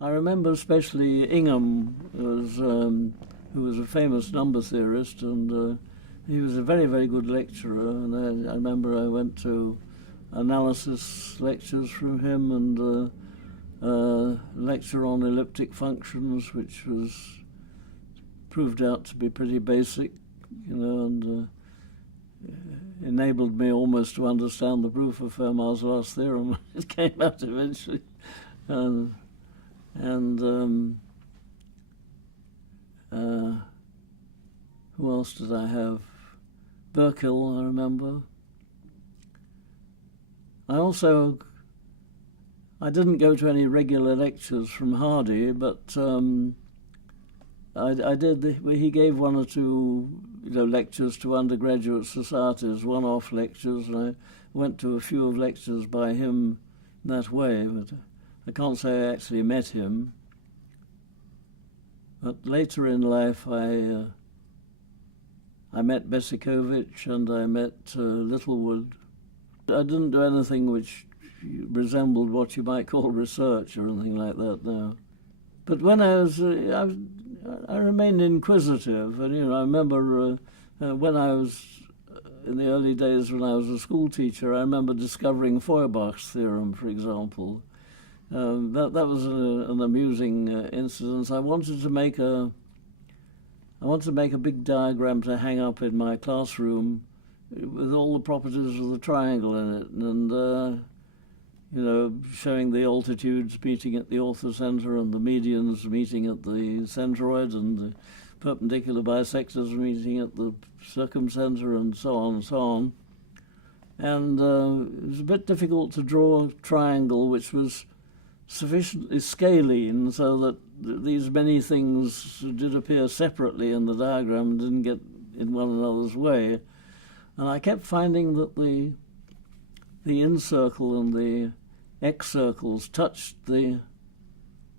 I remember especially Ingham, who was a famous number theorist, and he was a very, very good lecturer. And I remember I went to analysis lectures from him and a lecture on elliptic functions, which was proved out to be pretty basic, and enabled me almost to understand the proof of Fermat's last theorem. It came out eventually. Who else did I have? Burkill, I remember. I didn't go to any regular lectures from Hardy, but I did. He gave one or two, lectures to undergraduate societies, one-off lectures, and I went to a few of lectures by him that way. But I can't say I actually met him. But later in life, I met Besikovich and I met Littlewood. I didn't do anything which resembled what you might call research or anything like that, no. But when I remained inquisitive, and I remember when I was in the early days when I was a school teacher, I remember discovering Feuerbach's theorem, for example. That was an amusing incident. I wanted to make a big diagram to hang up in my classroom with all the properties of the triangle in it, and showing the altitudes meeting at the orthocenter and the medians meeting at the centroid and the perpendicular bisectors meeting at the circumcenter and so on and so on. And it was a bit difficult to draw a triangle which was sufficiently scalene so that these many things did appear separately in the diagram and didn't get in one another's way. And I kept finding that the in-circle and the X-circles touched the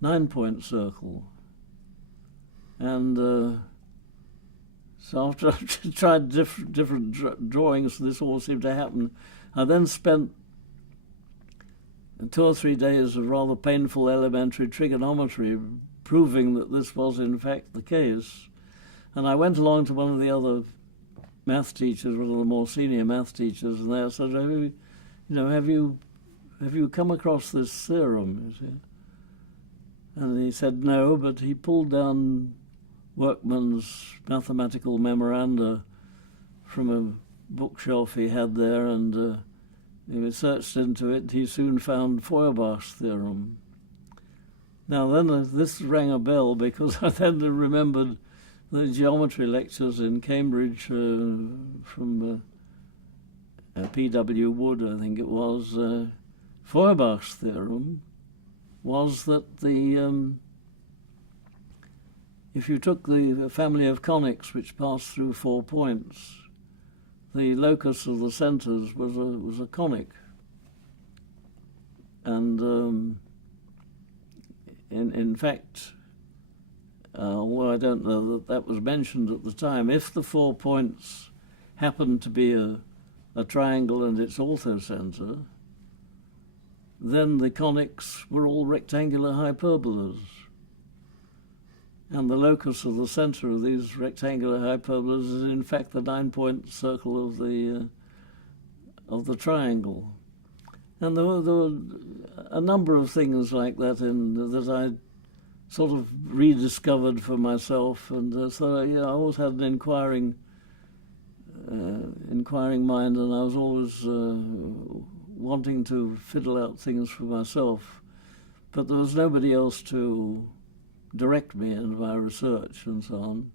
9-point circle. And so after I tried different drawings, this all seemed to happen. I then spent 2 or 3 days of rather painful elementary trigonometry proving that this was in fact the case. And I went along to one of the other math teachers, one of the more senior math teachers, and they said, have you come across this theorem? You see? And he said no, but he pulled down Workman's mathematical memoranda from a bookshelf he had there, and he researched into it. He soon found Feuerbach's theorem. Now then, this rang a bell because I then remembered the geometry lectures in Cambridge from P.W. Wood, I think it was. Feuerbach's theorem was that if you took the family of conics which passed through 4 points, the locus of the centers was a conic. And in fact, although I don't know that was mentioned at the time, if the 4 points happened to be a triangle and its orthocenter, then the conics were all rectangular hyperbolas. And the locus of the center of these rectangular hyperbolas is in fact the 9-point circle of the triangle. And there were a number of things like that that I sort of rediscovered for myself, and so I always had an inquiring mind, and I was always wanting to fiddle out things for myself. But there was nobody else to direct me in my research and so on.